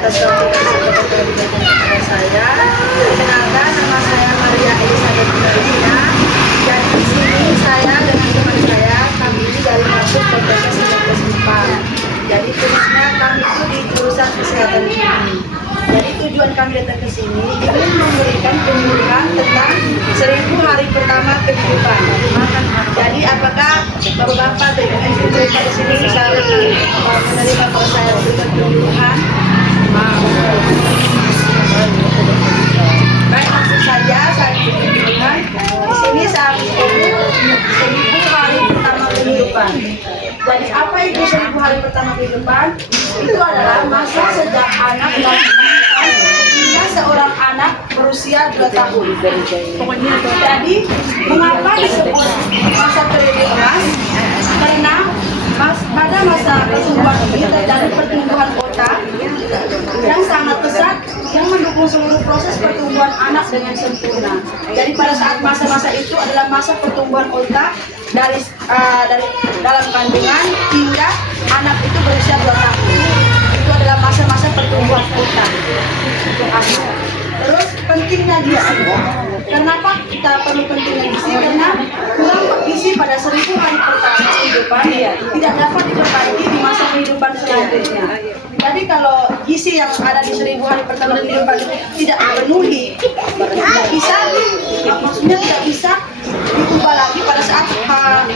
atas waktu yang diberikan kepada saya. Perkenalkan, nama saya Maria Elizabeth Maria. Jadi di sini saya dengan teman saya, kami ini dari masuk PPK 19 Jadi khususnya kami itu di jurusan kesehatan gigi. Jadi tujuan kami datang ke sini ingin memberikan penyuluhan tentang 1000 hari pertama kehidupan. Jadi apakah bapak-bapak dari institusi di sini bisa menerima kalau saya berikan penyuluhan? Baik, langsung saja saya berikan penyuluhan. Di sini saya berikan 1000 hari pertama kehidupan. Jadi apa itu 1000 hari pertama kehidupan? Itu adalah masa sejak anak hingga seorang anak berusia 2 tahun. Jadi mengapa disebut masa periode emas? Karena pada masa pertumbuhan ini terjadi pertumbuhan otak yang sangat pesat yang mendukung seluruh proses pertumbuhan anak dengan sempurna. Jadi pada saat masa-masa itu adalah masa pertumbuhan otak dari dalam kandungan hingga anak itu berusia 2 tahun. Itu adalah masa-masa pertumbuhan otak untuk anak. Terus pentingnya gizi. Kenapa kita perlu pentingnya gizi? Karena kurang gizi pada 1000 hari pertama kehidupan tidak dapat diperbaiki di masa kehidupan selanjutnya. Jadi kalau gizi yang ada di 1000 hari pertama kehidupan tidak terpenuhi, tidak bisa, maksudnya tidak bisa diubah lagi pada saat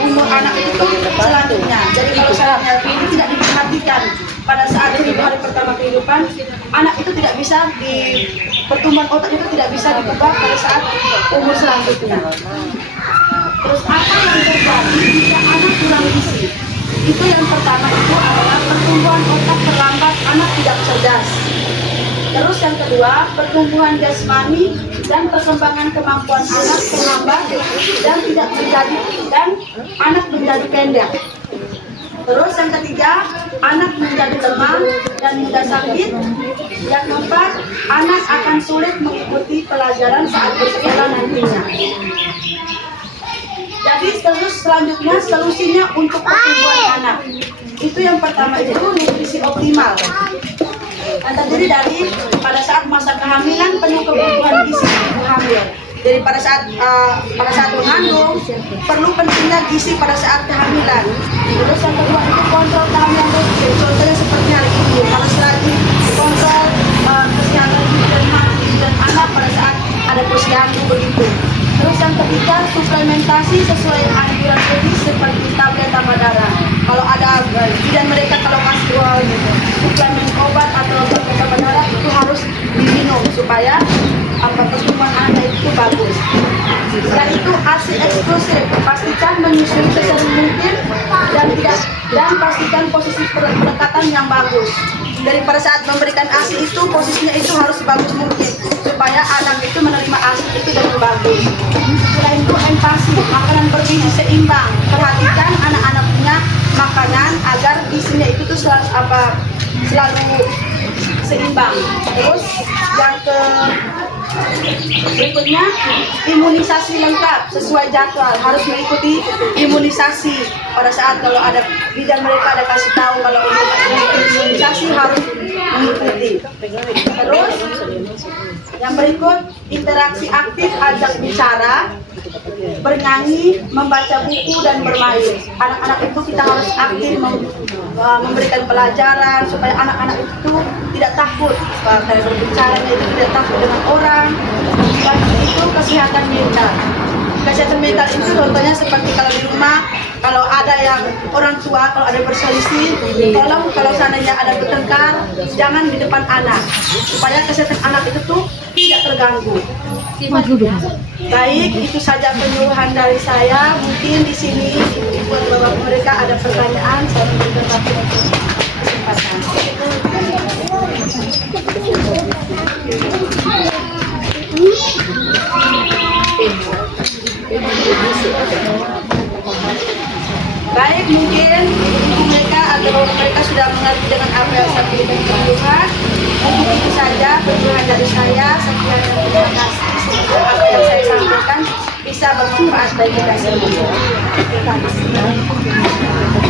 umur anak itu selanjutnya. Jadi kalau syaratnya ini tidak diperhatikan pada saat 1000 hari pertama kehidupan, anak itu tidak bisa pertumbuhan otak itu tidak bisa diubah pada saat umur selanjutnya. Terus apa yang terjadi jika anak kurang gizi? Itu yang pertama itu adalah pertumbuhan otak terlambat, anak tidak cerdas. Terus yang kedua, pertumbuhan jasmani dan perkembangan kemampuan anak terlambat dan anak menjadi pendek. Terus yang ketiga, anak menjadi lemah dan mudah sakit. Yang keempat, anak akan sulit mengikuti pelajaran saat bersekolah nantinya. Jadi terus selanjutnya solusinya untuk pertumbuhan anak. Itu yang pertama itu nutrisi optimal. Yang terdiri dari pada saat masa kehamilan penuh kebutuhan gizi ibu hamil. Jadi pada saat mengandung perlu pentingnya gizi pada saat kehamilan. Terus yang kedua itu kontrol kehamilan rutin. Contohnya seperti hari ini harus lagi kontrol kesehatan ibu dan anak pada saat ada posyandu begitu. Terus yang ketiga suplementasi sesuai anjuran medis seperti tablet tambah darah. Kalau ada bidan mereka kalau kasih suplemen obat atau obat tambah darah itu harus diminum supaya pertumbuhan anak itu bagus. Setelah itu ASI eksklusif, pastikan menyusui sesering mungkin dan pastikan posisi pelekatan yang bagus. Dari pada saat memberikan ASI itu posisinya itu harus bagus mungkin supaya anak itu menerima ASI itu dengan bagus. Selain itu empati, makanan bergizi seimbang. Perhatikan anak-anaknya makanan agar gizinya itu tuh selalu seimbang. Terus yang berikutnya imunisasi lengkap sesuai jadwal, harus mengikuti imunisasi pada saat kalau ada bidan mereka ada kasih tahu kalau untuk imunisasi harus mengikuti. Terus yang berikut interaksi aktif, ajak bicara, bernyanyi, membaca buku dan bermain. Anak-anak itu kita harus aktif memberikan pelajaran supaya anak-anak itu tidak takut pada berbicaranya itu tidak takut dengan orang. Dan itu kesehatan mental. Kesehatan mental itu contohnya seperti kalau di rumah kalau ada yang orang tua kalau ada berselisih, tolong kalau seandainya ada bertengkar jangan di depan anak supaya kesehatan anak itu tuh tidak terganggu. Baik, itu saja penyuluhan dari saya. Mungkin di sini buat bapak mereka ada pertanyaan, saya memberikan waktu untuk kesempatan. Baik, mungkin mereka atau mereka sudah mengerti dengan apa yang saya berikan penyuluhan. Mungkin itu saja penyuluhan dari saya. Sekian dan terima kasih. Semoga apa yang saya sampaikan bisa bermanfaat bagi kita semua. Terima kasih.